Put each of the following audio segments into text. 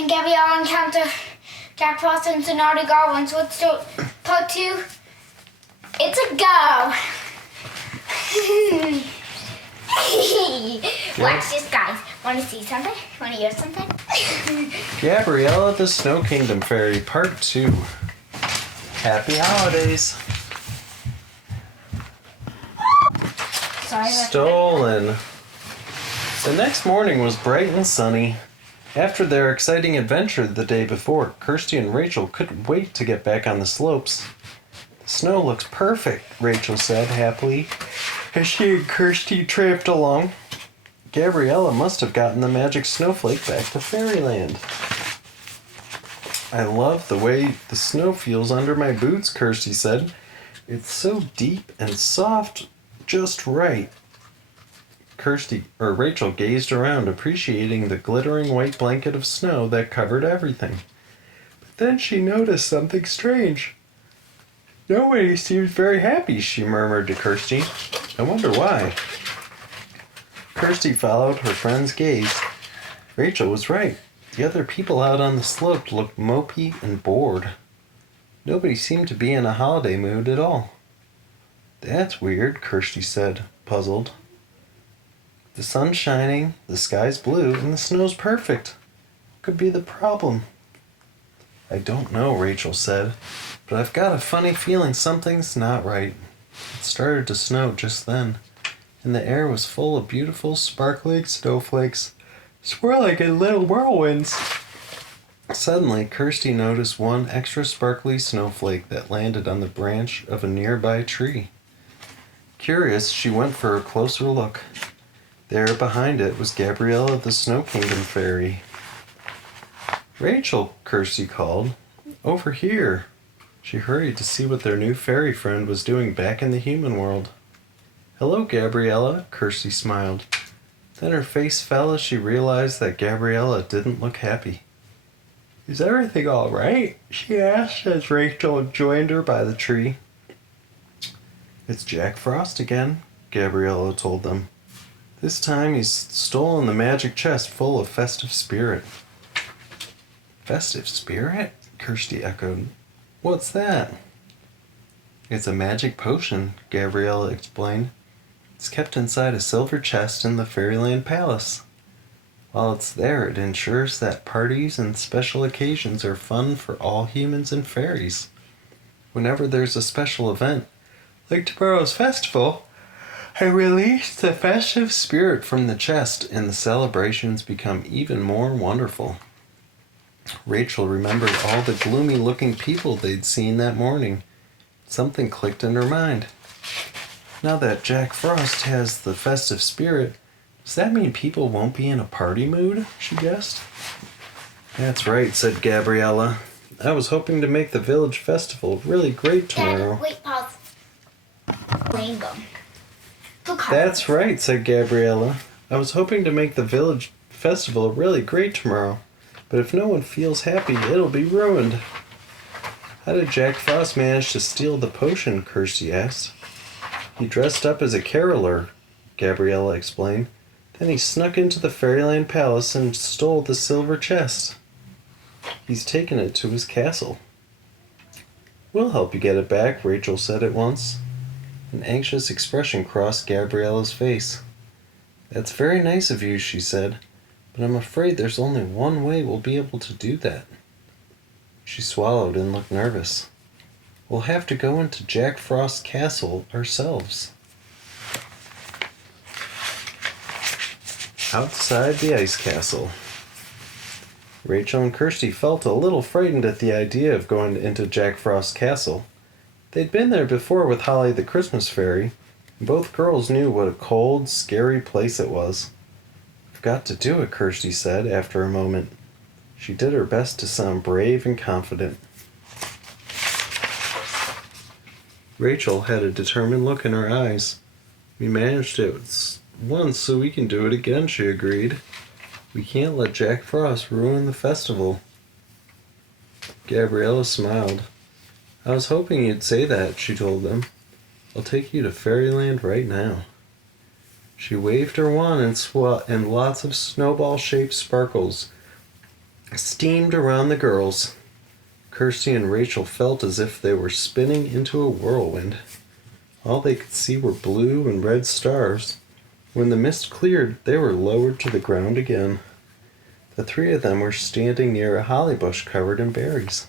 and Gabriella encounter Jack Frost and the naughty goblin. So let's do part 2. It's a go. Watch this, guys. Want to see something? Want to hear something? Gabriella the Snow Kingdom Fairy, Part 2. Happy holidays. Sorry. Stolen. The next morning was bright and sunny. After their exciting adventure the day before, Kirsty and Rachel couldn't wait to get back on the slopes. The snow looks perfect, Rachel said happily as she and Kirsty tramped along. Gabriella must have gotten the magic snowflake back to Fairyland. I love the way the snow feels under my boots, Kirsty said. It's so deep and soft, just right. Rachel gazed around, appreciating the glittering white blanket of snow that covered everything. But then she noticed something strange. Nobody seems very happy, she murmured to Kirsty. I wonder why. Kirsty followed her friend's gaze. Rachel was right. The other people out on the slope looked mopey and bored. Nobody seemed to be in a holiday mood at all. That's weird, Kirsty said, puzzled. The sun's shining, the sky's blue, and the snow's perfect. What could be the problem? I don't know, Rachel said, but I've got a funny feeling something's not right. It started to snow just then, and the air was full of beautiful, sparkling snowflakes, swirling in little whirlwinds. Suddenly, Kirsty noticed one extra sparkly snowflake that landed on the branch of a nearby tree. Curious, she went for a closer look. There behind it was Gabriella the Snow Kingdom Fairy. Rachel, Kirsty called. Over here. She hurried to see what their new fairy friend was doing back in the human world. Hello, Gabriella, Kirsty smiled. Then her face fell as she realized that Gabriella didn't look happy. Is everything all right? She asked as Rachel joined her by the tree. It's Jack Frost again, Gabriella told them. This time he's stolen the magic chest full of festive spirit. Festive spirit? Kirsty echoed. What's that? It's a magic potion, Gabriella explained. It's kept inside a silver chest in the Fairyland Palace. While it's there, it ensures that parties and special occasions are fun for all humans and fairies. Whenever there's a special event, like tomorrow's festival, I release the festive spirit from the chest and the celebrations become even more wonderful. Rachel remembered all the gloomy-looking people they'd seen that morning. Something clicked in her mind. Now that Jack Frost has the festive spirit, does that mean people won't be in a party mood? She guessed. That's right, said Gabriella. I was hoping to make the village festival really great tomorrow. Dad, wait, pause. Rainbow. That's right, said Gabriella. I was hoping to make the village festival really great tomorrow, but if no one feels happy, it'll be ruined. How did Jack Frost manage to steal the potion? Kirsty asked. He dressed up as a caroler, Gabriella explained. Then he snuck into the Fairyland Palace and stole the silver chest. He's taken it to his castle. We'll help you get it back, Rachel said at once. An anxious expression crossed Gabriella's face. That's very nice of you, she said, but I'm afraid there's only one way we'll be able to do that. She swallowed and looked nervous. We'll have to go into Jack Frost's castle ourselves. Outside the ice castle. Rachel and Kirsty felt a little frightened at the idea of going into Jack Frost's castle. They'd been there before with Holly the Christmas Fairy, and both girls knew what a cold, scary place it was. I've got to do it, Kirsty said after a moment. She did her best to sound brave and confident. Rachel had a determined look in her eyes. We managed it once, so we can do it again, she agreed. We can't let Jack Frost ruin the festival. Gabriella smiled. I was hoping you'd say that, she told them. I'll take you to Fairyland right now. She waved her wand and lots of snowball-shaped sparkles steamed around the girls. Kirsty and Rachel felt as if they were spinning into a whirlwind. All they could see were blue and red stars. When the mist cleared, they were lowered to the ground again. The three of them were standing near a holly bush covered in berries.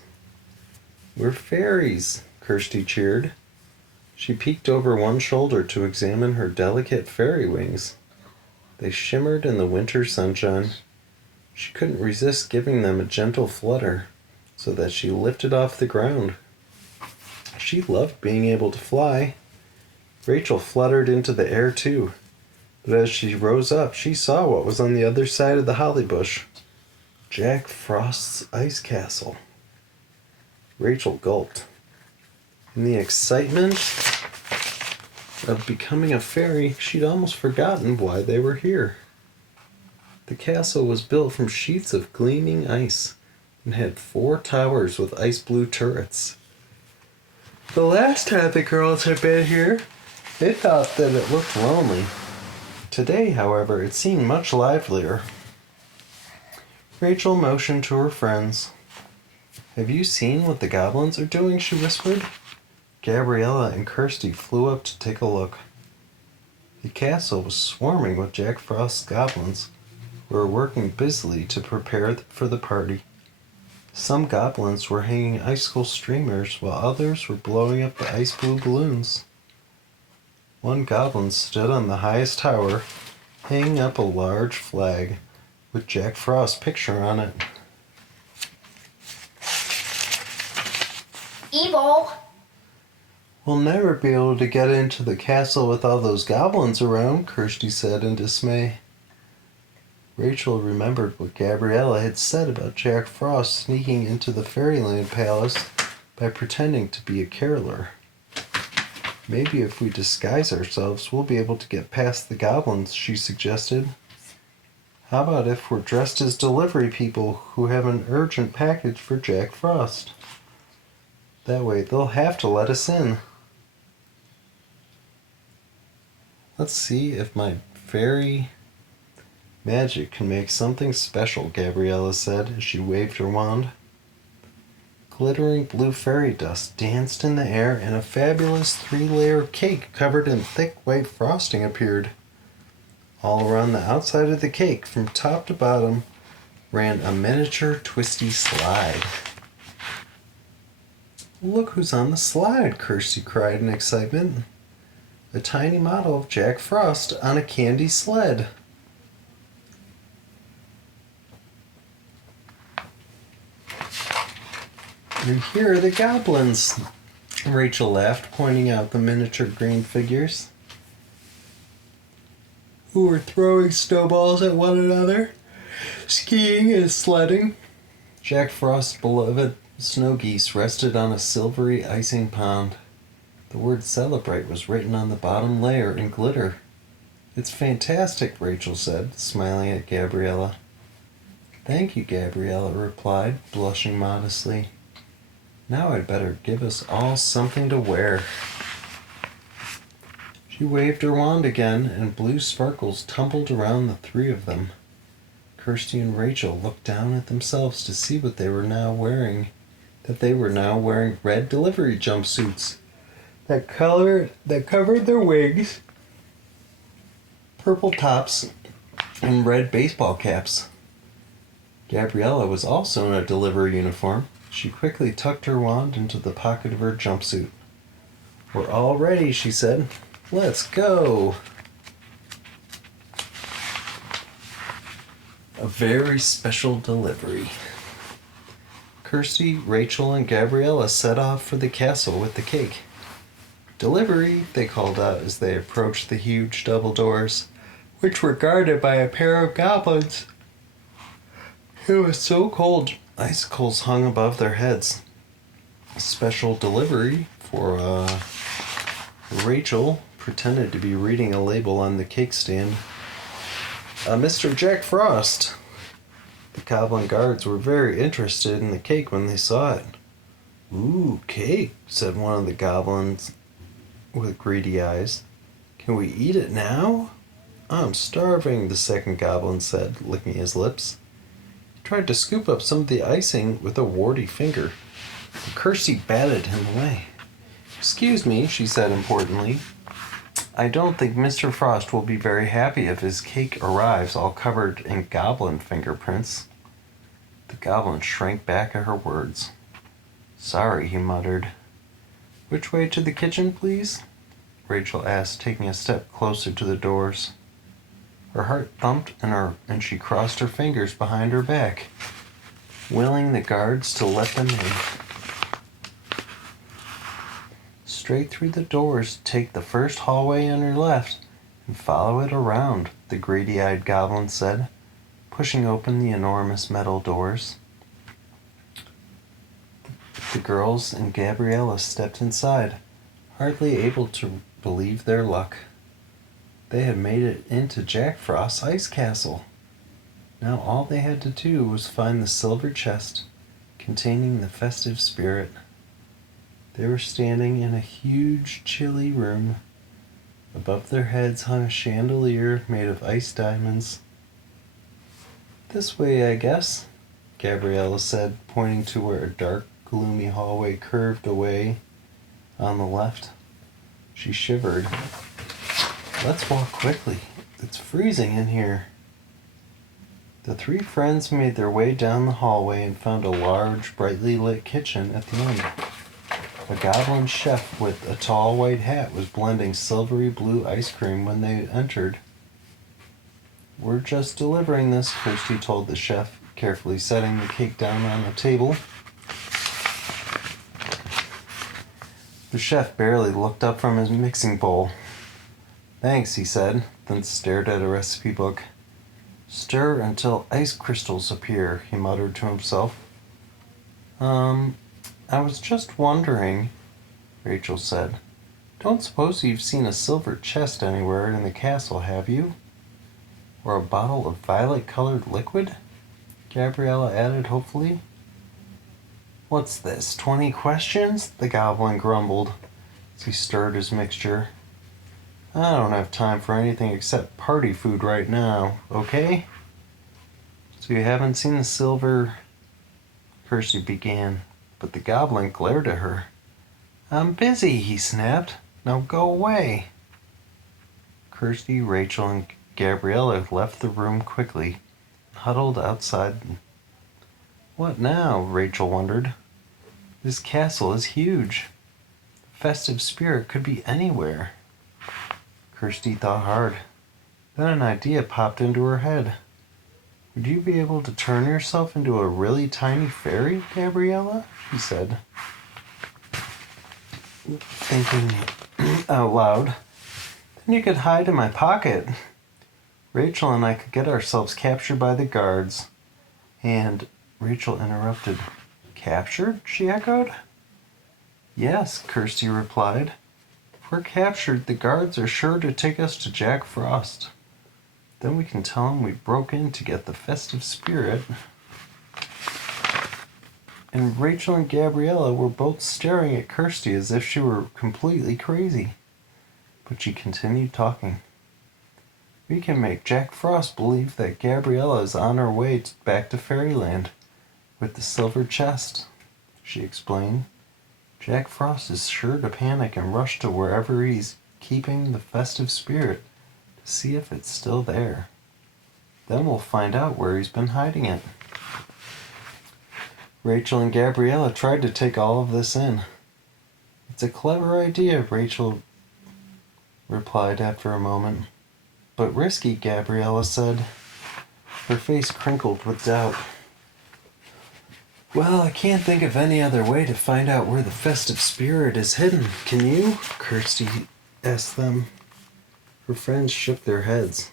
"We're fairies," Kirsty cheered. She peeked over one shoulder to examine her delicate fairy wings. They shimmered in the winter sunshine. She couldn't resist giving them a gentle flutter, so that she lifted off the ground. She loved being able to fly. Rachel fluttered into the air too, but as she rose up, she saw what was on the other side of the holly bush. Jack Frost's ice castle. Rachel gulped. In the excitement of becoming a fairy, she'd almost forgotten why they were here. The castle was built from sheets of gleaming ice and had 4 towers with ice blue turrets. The last time the girls had been here, they thought that it looked lonely. Today, however, it seemed much livelier. Rachel motioned to her friends. "Have you seen what the goblins are doing?" she whispered. Gabriella and Kirsty flew up to take a look. The castle was swarming with Jack Frost's goblins, who were working busily to prepare for the party. Some goblins were hanging icicle streamers, while others were blowing up the ice blue balloons. One goblin stood on the highest tower, hanging up a large flag with Jack Frost's picture on it. Evil. "We'll never be able to get into the castle with all those goblins around," Kirsty said in dismay. Rachel remembered what Gabriella had said about Jack Frost sneaking into the Fairyland Palace by pretending to be a caroler. "Maybe if we disguise ourselves, we'll be able to get past the goblins," she suggested. "How about if we're dressed as delivery people who have an urgent package for Jack Frost? That way they'll have to let us in." "Let's see if my fairy magic can make something special," Gabriella said as she waved her wand. Glittering blue fairy dust danced in the air, and a fabulous 3-layer cake covered in thick white frosting appeared. All around the outside of the cake, from top to bottom, ran a miniature twisty slide. "Look who's on the slide!" Kirsty cried in excitement. A tiny model of Jack Frost on a candy sled. "And here are the goblins," Rachel laughed, pointing out the miniature green figures, who were throwing snowballs at one another, skiing and sledding. Jack Frost's beloved snow geese rested on a silvery icing pond. The word "celebrate" was written on the bottom layer in glitter. "It's fantastic," Rachel said, smiling at Gabriella. "Thank you," Gabriella replied, blushing modestly. "Now I'd better give us all something to wear." She waved her wand again, and blue sparkles tumbled around the 3 of them. Kirsty and Rachel looked down at themselves to see what they were now wearing. That they were now wearing red delivery jumpsuits that covered their wings, purple tops, and red baseball caps. Gabriella was also in a delivery uniform. She quickly tucked her wand into the pocket of her jumpsuit. "We're all ready," she said. "Let's go." A very special delivery. Kirsty, Rachel, and Gabriella set off for the castle with the cake. "Delivery," they called out as they approached the huge double doors, which were guarded by a pair of goblins. It was so cold, icicles hung above their heads. "Special delivery for, Rachel pretended to be reading a label on the cake stand. Mr. Jack Frost." The goblin guards were very interested in the cake when they saw it. "Ooh, cake," said one of the goblins with greedy eyes. "Can we eat it now?" "I'm starving," the second goblin said, licking his lips. tried to scoop up some of the icing with a warty finger. But Kirsty batted him away. "Excuse me," she said importantly. "I don't think Mr. Frost will be very happy if his cake arrives all covered in goblin fingerprints." The goblin shrank back at her words. "Sorry," he muttered. "Which way to the kitchen, please?" Rachel asked, taking a step closer to the doors. Her heart thumped and she crossed her fingers behind her back, willing the guards to let them in. "Straight through the doors, take the first hallway on your left, and follow it around," the greedy-eyed goblin said, pushing open the enormous metal doors. The girls and Gabriella stepped inside, hardly able to believe their luck. They had made it into Jack Frost's ice castle. Now all they had to do was find the silver chest containing the festive spirit. They were standing in a huge, chilly room. Above their heads hung a chandelier made of ice diamonds. "This way, I guess," Gabriella said, pointing to where a dark, gloomy hallway curved away on the left. She shivered. "Let's walk quickly. It's freezing in here." The three friends made their way down the hallway and found a large, brightly lit kitchen at the end. A goblin chef with a tall white hat was blending silvery blue ice cream when they entered. "We're just delivering this," Kirsty told the chef, carefully setting the cake down on the table. The chef barely looked up from his mixing bowl. "Thanks," he said, then stared at a recipe book. "Stir until ice crystals appear," he muttered to himself. I was just wondering," Rachel said. "Don't suppose you've seen a silver chest anywhere in the castle, have you? Or a bottle of violet-colored liquid?" Gabriella added hopefully. "What's this, 20 questions?" the goblin grumbled as he stirred his mixture. "I don't have time for anything except party food right now, okay?" "So you haven't seen the silver—" Kirsty began, but the goblin glared at her. "I'm busy," he snapped. "Now go away." Kirsty, Rachel, and Gabriella left the room quickly and huddled outside. What now? Rachel wondered. This castle is huge. The festive spirit could be anywhere. Kirsty thought hard. Then an idea popped into her head. "Would you be able to turn yourself into a really tiny fairy, Gabriella?" she said, thinking out loud. "Then you could hide in my pocket. Rachel and I could get ourselves captured by the guards." And Rachel interrupted. "Captured?" she echoed. "Yes," Kirsty replied. "If we're captured, the guards are sure to take us to Jack Frost. Then we can tell him we broke in to get the festive spirit." And Rachel and Gabriella were both staring at Kirsty as if she were completely crazy. But she continued talking. "We can make Jack Frost believe that Gabriella is on her way back to Fairyland with the silver chest," she explained. "Jack Frost is sure to panic and rush to wherever he's keeping the festive spirit to see if it's still there. Then we'll find out where he's been hiding it." Rachel and Gabriella tried to take all of this in. "It's a clever idea," Rachel replied after a moment. "But risky," Gabriella said. Her face crinkled with doubt. "Well, I can't think of any other way to find out where the festive spirit is hidden. Can you?" Kirsty asked them. Her friends shook their heads.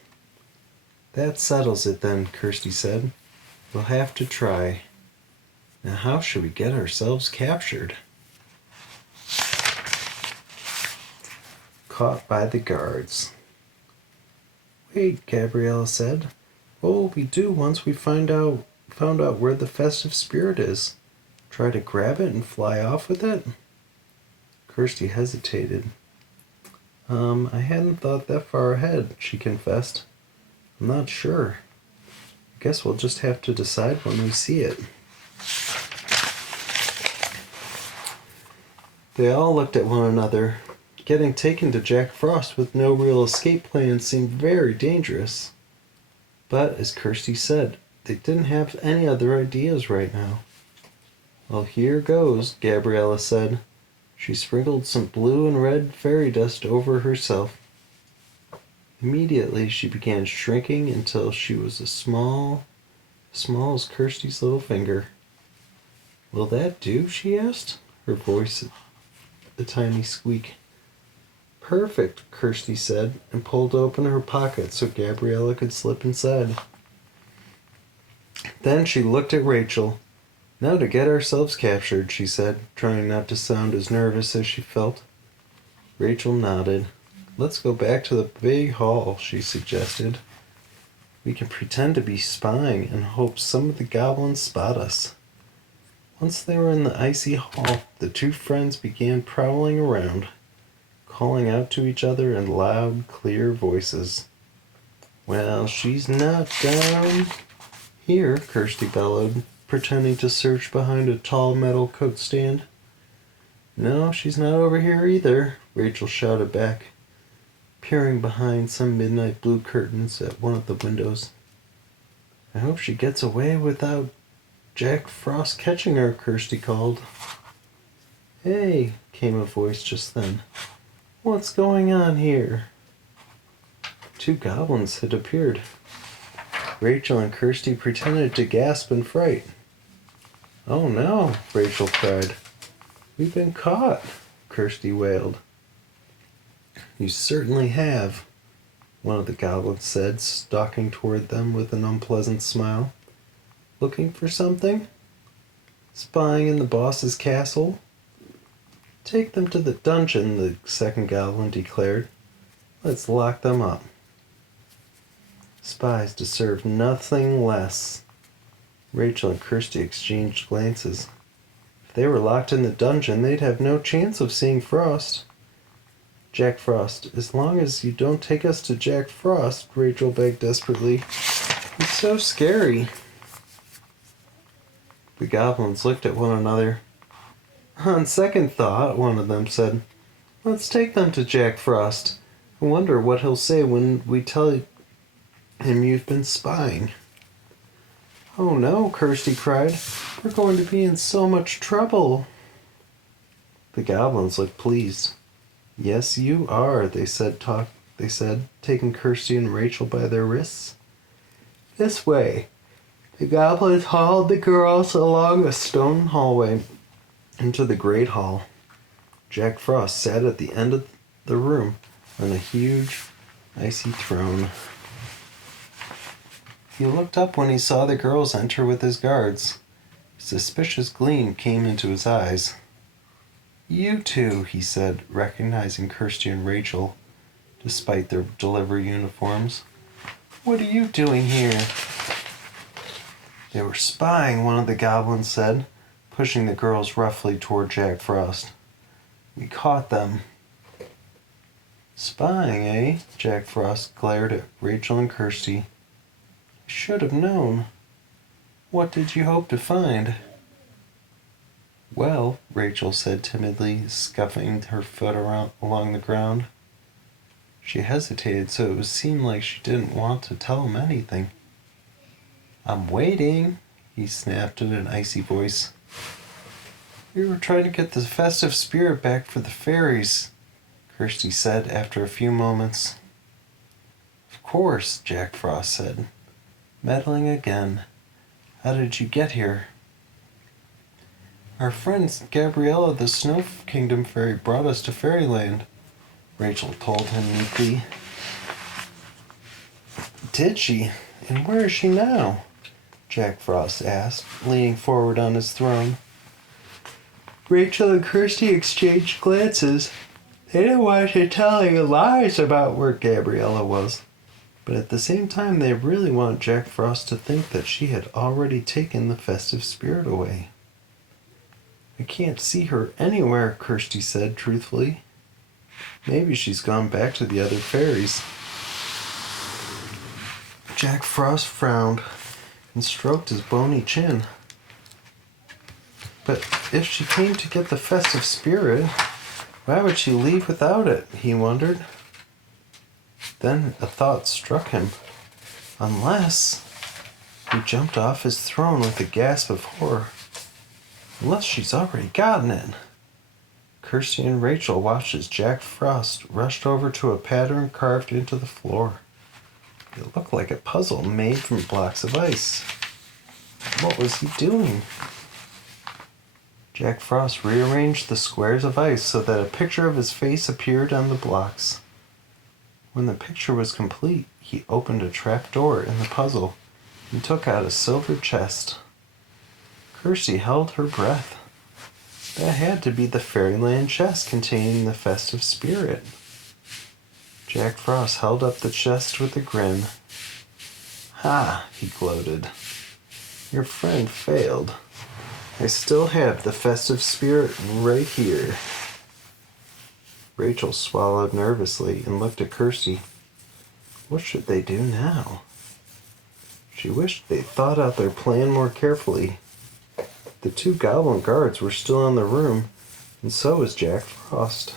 "That settles it then," Kirsty said. "We'll have to try. Now how should we get ourselves captured?" Caught by the guards. "Wait," Gabriella said. "What will we do once we found out where the festive spirit is? Try to grab it and fly off with it?" Kirsty hesitated. I hadn't thought that far ahead," she confessed. "I'm not sure. Guess we'll just have to decide when we see it. They all looked at one another. Getting taken to Jack Frost with no real escape plan seemed very dangerous. But, as Kirsty said, they didn't have any other ideas right now. Well, here goes, Gabriella said. She sprinkled some blue and red fairy dust over herself. Immediately, she began shrinking until she was as small as Kirsty's little finger. Will that do? She asked, her voice a tiny squeak. Perfect, Kirsty said, and pulled open her pocket so Gabriella could slip inside. Then she looked at Rachel. Now to get ourselves captured, she said, trying not to sound as nervous as she felt. Rachel nodded. Let's go back to the big hall, she suggested. We can pretend to be spying and hope some of the goblins spot us. Once they were in the icy hall, the two friends began prowling around, calling out to each other in loud, clear voices. Well, she's not down here, Kirsty bellowed, pretending to search behind a tall metal coat stand. No, she's not over here either, Rachel shouted back, peering behind some midnight blue curtains at one of the windows. I hope she gets away without Jack Frost catching her, Kirsty called. Hey, came a voice just then. What's going on here? Two goblins had appeared. Rachel and Kirsty pretended to gasp in fright. Oh no, Rachel cried. We've been caught, Kirsty wailed. You certainly have, one of the goblins said, stalking toward them with an unpleasant smile. Looking for something? Spying in the boss's castle? Take them to the dungeon, the second goblin declared. Let's lock them up. Spies deserve nothing less. Rachel and Kirsty exchanged glances. If they were locked in the dungeon, they'd have no chance of seeing Frost. Jack Frost, as long as you don't take us to Jack Frost, Rachel begged desperately. He's so scary. The goblins looked at one another. On second thought, one of them said, let's take them to Jack Frost. I wonder what he'll say when we tell him you've been spying. Oh no, Kirsty cried. We're going to be in so much trouble. The goblins looked pleased. Yes, you are, they said, taking Kirsty and Rachel by their wrists. This way. The goblins hauled the girls along a stone hallway into the great hall. Jack Frost sat at the end of the room on a huge, icy throne. He looked up when he saw the girls enter with his guards. A suspicious gleam came into his eyes. You two, he said, recognizing Kirsty and Rachel, despite their delivery uniforms. What are you doing here? They were spying, one of the goblins said, pushing the girls roughly toward Jack Frost. We caught them. Spying, eh? Jack Frost glared at Rachel and Kirsty. Should have known. What did you hope to find? Well, Rachel said timidly, scuffing her foot along the ground. She hesitated so it seemed like she didn't want to tell him anything. I'm waiting, he snapped in an icy voice. We were trying to get the festive spirit back for the fairies, Kirsty said after a few moments. Of course, Jack Frost said, meddling again. How did you get here? Our friend Gabriella, the Snow Kingdom fairy, brought us to Fairyland, Rachel told him meekly. Did she? And where is she now? Jack Frost asked, leaning forward on his throne. Rachel and Kirsty exchanged glances. They didn't want to tell any lies about where Gabriella was. But at the same time, they really want Jack Frost to think that she had already taken the festive spirit away. I can't see her anywhere, Kirsty said truthfully. Maybe she's gone back to the other fairies. Jack Frost frowned. and stroked his bony chin. But if she came to get the festive spirit, why would she leave without it? He wondered. Then a thought struck him. Unless... He jumped off his throne with a gasp of horror. Unless she's already gotten it. Kirsty and Rachel watched as Jack Frost rushed over to a pattern carved into the floor. It looked like a puzzle made from blocks of ice. What was he doing? Jack Frost rearranged the squares of ice so that a picture of his face appeared on the blocks. When the picture was complete, he opened a trap door in the puzzle and took out a silver chest. Kirsty held her breath. That had to be the fairyland chest containing the festive spirit. Jack Frost held up the chest with a grin. Ha, he gloated. Your friend failed. I still have the festive spirit right here. Rachel swallowed nervously and looked at Kirsty. What should they do now? She wished they'd thought out their plan more carefully. The 2 goblin guards were still in the room, and so was Jack Frost.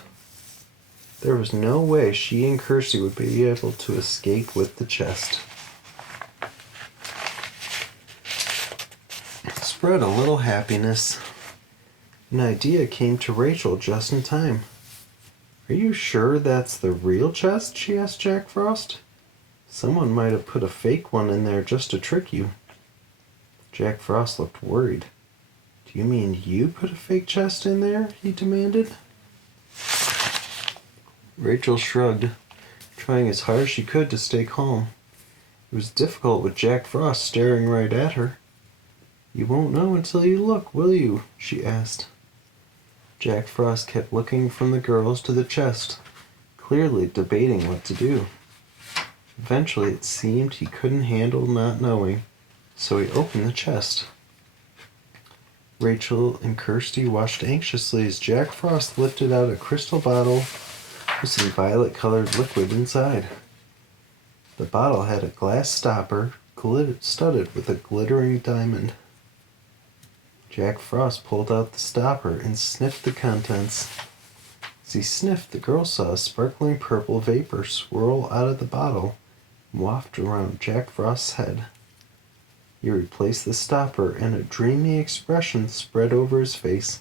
There was no way she and Kirsty would be able to escape with the chest. Spread a little happiness. An idea came to Rachel just in time. Are you sure that's the real chest? She asked Jack Frost. Someone might have put a fake one in there just to trick you. Jack Frost looked worried. Do you mean you put a fake chest in there? He demanded. Rachel shrugged, trying as hard as she could to stay calm. It was difficult with Jack Frost staring right at her. You won't know until you look, will you? She asked. Jack Frost kept looking from the girls to the chest, clearly debating what to do. Eventually it seemed he couldn't handle not knowing, so he opened the chest. Rachel and Kirsty watched anxiously as Jack Frost lifted out a crystal bottle with some violet-colored liquid inside. The bottle had a glass stopper studded with a glittering diamond. Jack Frost pulled out the stopper and sniffed the contents. As he sniffed, the girl saw a sparkling purple vapor swirl out of the bottle and waft around Jack Frost's head. He replaced the stopper and a dreamy expression spread over his face.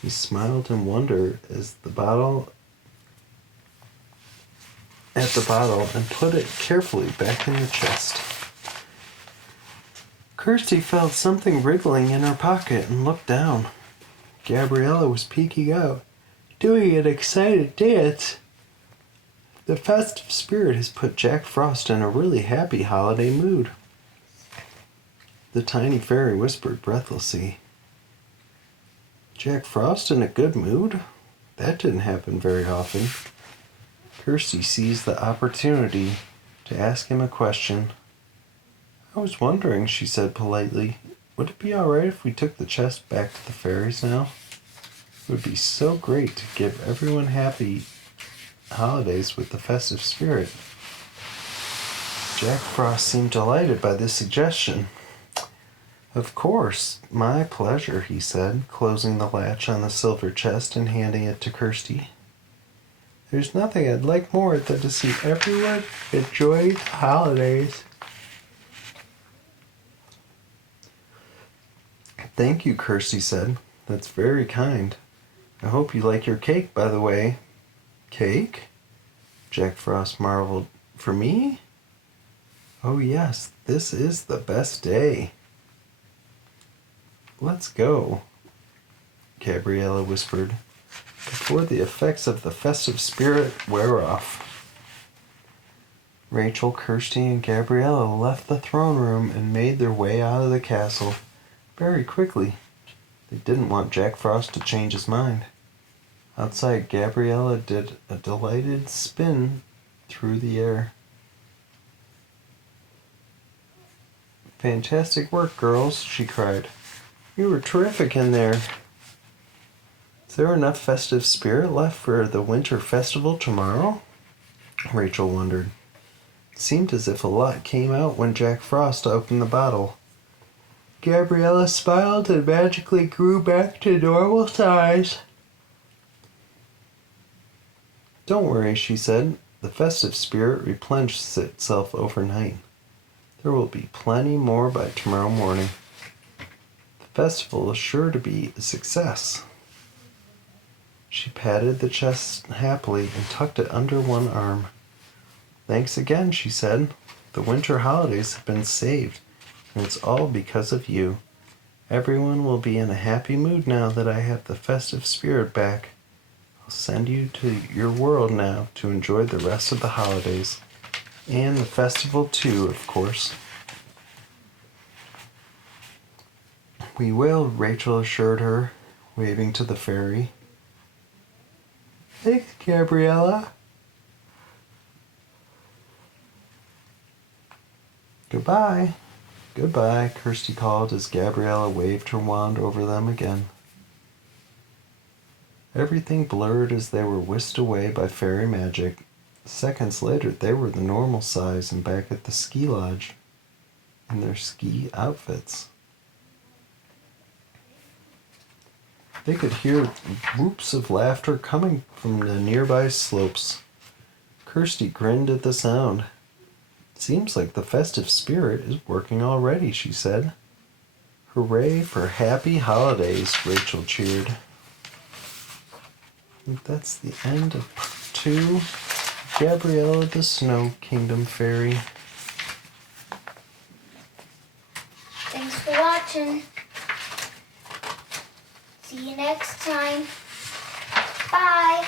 He smiled in wonder as at the bottle and put it carefully back in the chest. Kirsty felt something wriggling in her pocket and looked down. Gabriella was peeking out, doing an excited dance. The festive spirit has put Jack Frost in a really happy holiday mood. The tiny fairy whispered breathlessly. Jack Frost in a good mood? That didn't happen very often. Kirsty seized the opportunity to ask him a question. I was wondering, she said politely, would it be alright if we took the chest back to the fairies now? It would be so great to give everyone happy holidays with the festive spirit. Jack Frost seemed delighted by this suggestion. Of course, my pleasure, he said, closing the latch on the silver chest and handing it to Kirsty. There's nothing I'd like more than to see everyone enjoy the holidays. Thank you, Kirsty said. That's very kind. I hope you like your cake, by the way. Cake? Jack Frost marveled. For me? Oh yes, this is the best day. Let's go, Gabriella whispered, before the effects of the festive spirit wear off. Rachel, Kirsty, and Gabriella left the throne room and made their way out of the castle very quickly. They didn't want Jack Frost to change his mind. Outside, Gabriella did a delighted spin through the air. Fantastic work, girls, she cried. You were terrific in there. Is there enough festive spirit left for the winter festival tomorrow? Rachel wondered. It seemed as if a lot came out when Jack Frost opened the bottle. Gabriella smiled and magically grew back to normal size. Don't worry, she said. The festive spirit replenishes itself overnight. There will be plenty more by tomorrow morning. The festival is sure to be a success. She patted the chest happily and tucked it under one arm. Thanks again, she said. The winter holidays have been saved, and it's all because of you. Everyone will be in a happy mood now that I have the festive spirit back. I'll send you to your world now to enjoy the rest of the holidays. And the festival too, of course. We will, Rachel assured her, waving to the fairy. Thanks, Gabriella. Goodbye. Goodbye, Kirsty called as Gabriella waved her wand over them again. Everything blurred as they were whisked away by fairy magic. Seconds later, they were the normal size and back at the ski lodge in their ski outfits. They could hear whoops of laughter coming from the nearby slopes. Kirsty grinned at the sound. Seems like the festive spirit is working already, she said. Hooray for happy holidays, Rachel cheered. I think that's the end of part 2. Gabriella the Snow Kingdom Fairy. Thanks for watching. See you next time. Bye.